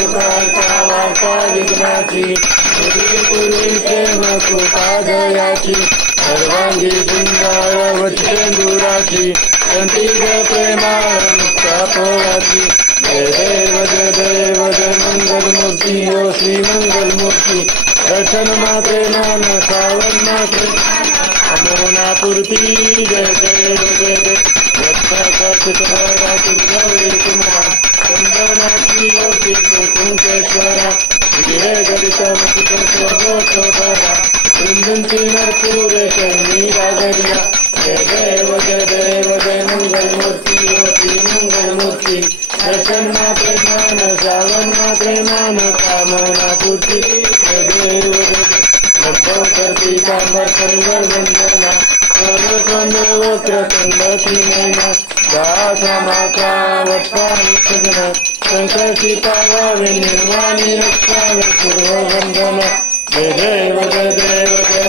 सुखाचा वार्ता विघ्नाची पूर्वी प्रेम कृपा दयाची सर्वांगी सुंदर वचेंदुराची कंठीग प्रेमानुक्ता पोळाची जय देव जय देव जय मंगलमूर्ती ओ श्री मंगलमूर्ती दर्शन मात्रे मान सावन मात्रे अमोनापूर्ती जय देव जय देव गौरी कुमार चंदनाची योगी कुंकेश्वरा गिरे गरिता मुकुट सर्वोत्तरा वृंदंती नरपुरे शैनी राजरिया जय देव जय मंगलमूर्ती योगी मंगलमूर्ती दर्शन मात्रे मान सावन मात्रे मान कामना पूर्ती जय देव जय करती कांबर संगर वंदना वक्र कंदती नैना दासा माता वत्सानी सजना शंकर सीतावे निर्वाणी रक्षावे पूर्व वंदना जय देव जय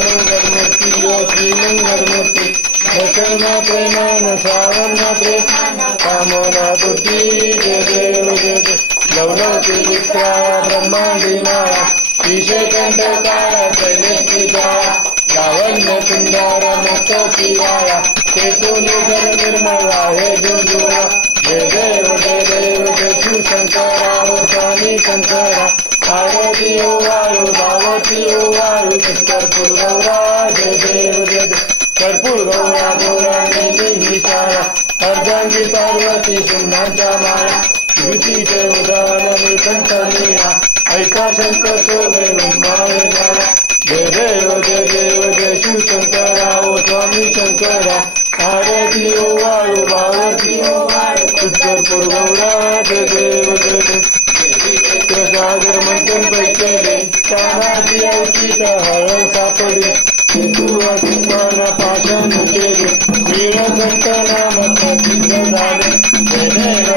मंगलमूर्ती ओ श्री मंगलमूर्ती दर्शन मात्रे मान सावन मात्रे कामना पूर्ती जय देव जय लवलवती विक्राया ब्रह्मांडी माया ईशकंठकारा कैलेशी गाया लावण्य सुंदर मस्तकी वाया केतुनिधर निर्मला हे दुर्जुरा जय देव जय शिवशंकरा ओ स्वामी शंकरा पार्वती ओ वायु दावती ओ वायु कर्पूर गौरा जय देव जय कर्पूर गौरा गौरा नेमी छाया अर्धांगी पार्वती सिंहाच्या माया युतीचे उदाहरण कंठनीया ऐका शंकर शोभे उन्माळे नारा जय देव जय शिवशंकरा ओ स्वामी शंकरा पार्वती ओ वायु पार्वती ओ वायु कर्पूर गौरा जय देव जय सागर मंथन पैकेले कानाची औचित हळ सापडी केतुवासिंहाना पाषाण केले नीलकंठ नाम प्रसिद्ध झाले जय देव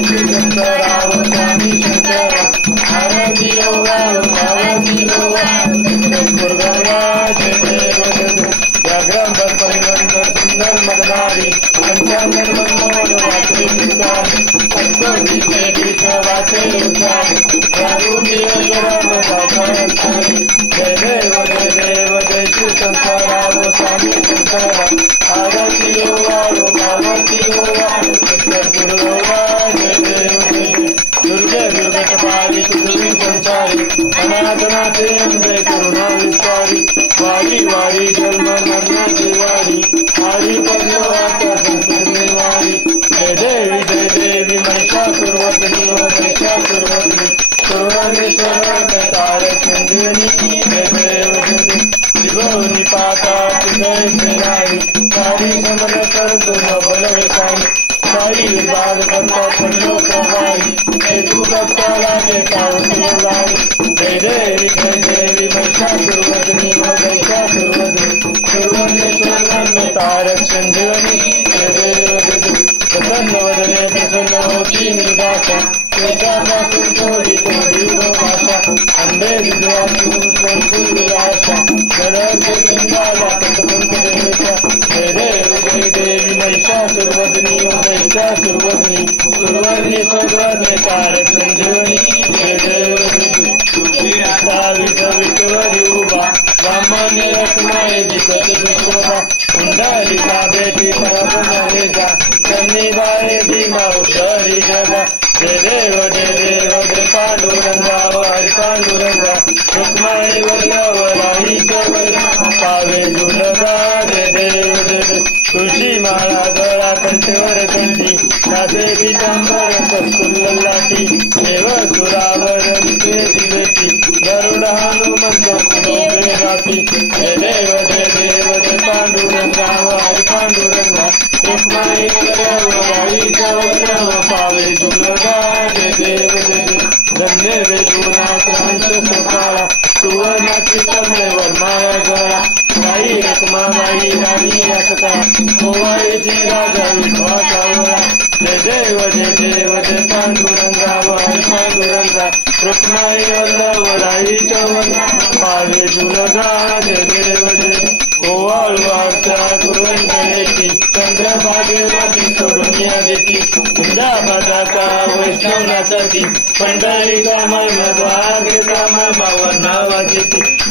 शिवशंकरा ओ स्वामी शंकरा पार्वती ओ वायु पार्वती ओ वायु कर्पूर गौरा जय देव व्याघ्रांबर परिवंदर सुंदर मगनारी पंचांगर मनमोहन वाचे विचारी अश्वतीचे गीत वाचे उच्चारी प्रारूपी अजराम साकारांतरी जय देव जय शिवशंकरा ओ स्वामी शंकरा पार्वती ओ वायु पार्वती ओ वायु कर्पूर गौरा जय देव दुर्गे दुर्गतपाली तुझी संचारी अनाथनाथे अंबे करुणा विस्तारी वारी वारी जन्म मरणाची वारी वारी पद्मवाचा संपूर्ण वारी जय देवी महिषासुरवदनी व महिषासुरवदनी सुरवनेश्वर तारक संजीवनी जय देव त्रिभुवनी पाता तुझे सेनाई सारी समर कर तुम बल विसाई सारी विवाद करता पडलो प्रभाई हेतु कप्ताला के कावलाई जय देवी महिषासुरवदनी व महिषासुरवदनी सुरवनेश्वर में तारक संजीवनी जय देव प्रसन्न वदने प्रसन्न होती मृगाशा त्याच्यापासून थोडी भाषा अंबे विद्वासून संकुल विलासा गरज लिंगाला पटपंकरेशा जय देवी महिषासुरवदनी ओ महिषासुरवदनी सुरवनेश्वर तारक संजीवनी जय देव विठवरी उभा ब्राह्मणे रखमाये दिसत विश्वभा पुंडलिका बेटी परब्रह्मलेजा त्यांनी बाळे भीमा उद्धरी जगा जय देव पांडुरंगा हरि पांडुरंगा रुक्माई वल्लवराई पावे जुलगा जय देव तुळशी माळा गळा कंठेवर कंठी नाचे पितांबर कस्तुल लाटी देव सुरावर दिवेटी गरुड हनुमंत कुडे राती जय देव पांडुरंगा हरि पांडुरंगा रुक्माई वल्लवराई पावे जुलगा जय देव धन्य वेदुनाथ सकाळा सुवर्णाची कमळे वर्माया गळा गाई रखमाबाई राणी असता गोवाईची राजा विश्वाचा वळा जय देव पांडुरंगा हरी पांडुरंगा रुक्माई वल्लवराई चवला पावे जुलगा जय देव ओवाळवारच्या गुरुवंदनेची चंद्रभागेवती सोडून देती तुझ्या पदाचा वैष्णवनाची पंढरीचा मर्म घेता मामावर नावाची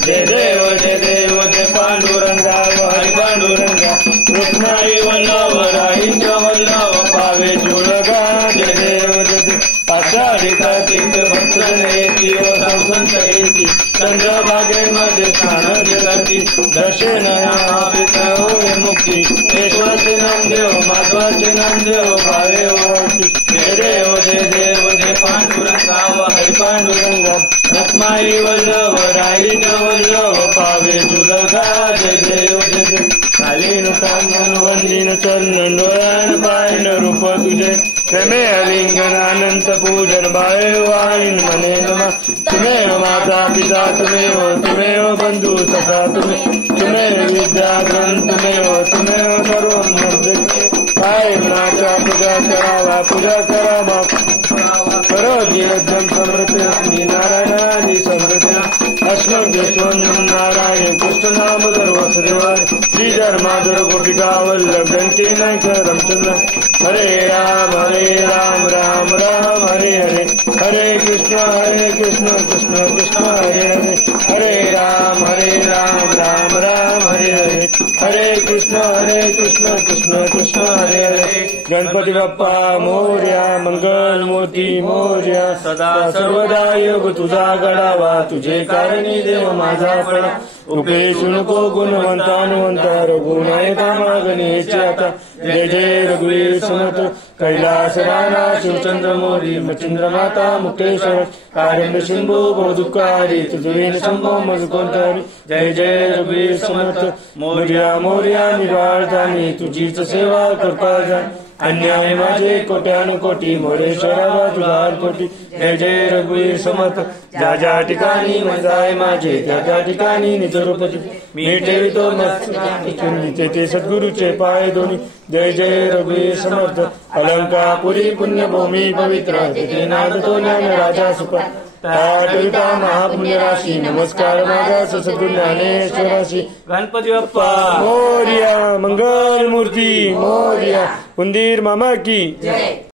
जय देव जय देव जय पांडुरंगा हरी पांडुरंगा कृष्णाई वल्लभ राईच्या वल्लभ पावे जुळगा जय देव जय देव आषाढी कार्तिक भक्तजन येती व संत येती चंद्रभागेमध्ये स्नान करती दर्शन होय मुक्ती ईश्वराचे नामदेव माधवाचे नामदेव भावे ओळखी जय देव जय देव जय पांडुरंगा हरी पांडुरंगा रत्माई वल्लभ राईच्या वल्लभ पावे जुलगा जय देव जय देव कालीन कांगण वंदीन चरण डोळ्यान पायन रूप तुझे प्रेमे लिंगन अनंत पूजन बाळे वाणीन मने नमा तुमेव माता पिता तुमेव बंधू सखा तुमेव विद्या ग्रंथ तुमेव सर्वं काय नाचा पूजा करावा करो जीवजन समृद्धी नारायणानी समृद्धी अस्मद्यश्वन नारायण कृष्ण नाम सर्वसदेवा श्री धर्माधर गोपिका वल्लभ गंती रामचंद्र हरे राम राम राम हरे हरे हरे कृष्ण कृष्ण कृष्ण हरे हरे हरे राम राम राम हरे हरे हरे कृष्ण कृष्ण कृष्ण हरे हरे गणपती बाप्पा मोरया मंगल मूर्ती मोरया सदा सर्वदा योग तुझा गडावा तुझे कारणी देव माझा पडा उपेक्षु नको गुणवंतानुवंता रघुनायका मागणेचे आता जय जय रघुवीर समर्थ कैलास राणा शिवचंद्र मोरी मच्छिंद्र माता मुक्तेश्वर कारंड सिंधू बहुदुःखारी तुझे शंभो मजकोंतारी जय जय रघुवीर समर्थ मोर्या निवारतानी तुझीच सेवा करता जा अन्याय माझे कोट्यान कोटी मोरेश्वरा तुझार कोटी जय जय रघुवीर समर्थ ज्या ज्या ठिकाणी मजाय माझे त्या त्या ठिकाणी निजरूपती मी ठेवितो ते सद्गुरूचे पाय दोन्ही जय जय रघुवीर समर्थ अलंकापुरी पुण्यभूमी पवित्र तेथे नादतो ज्ञान राजा सुख कविता महापुण्य राशी नमस्कार माझा सद्गुरू ज्ञानेश्वराशी गणपती बाप्पा मोरया मंगल मूर्ती मोरया उंदीर मामा की जय।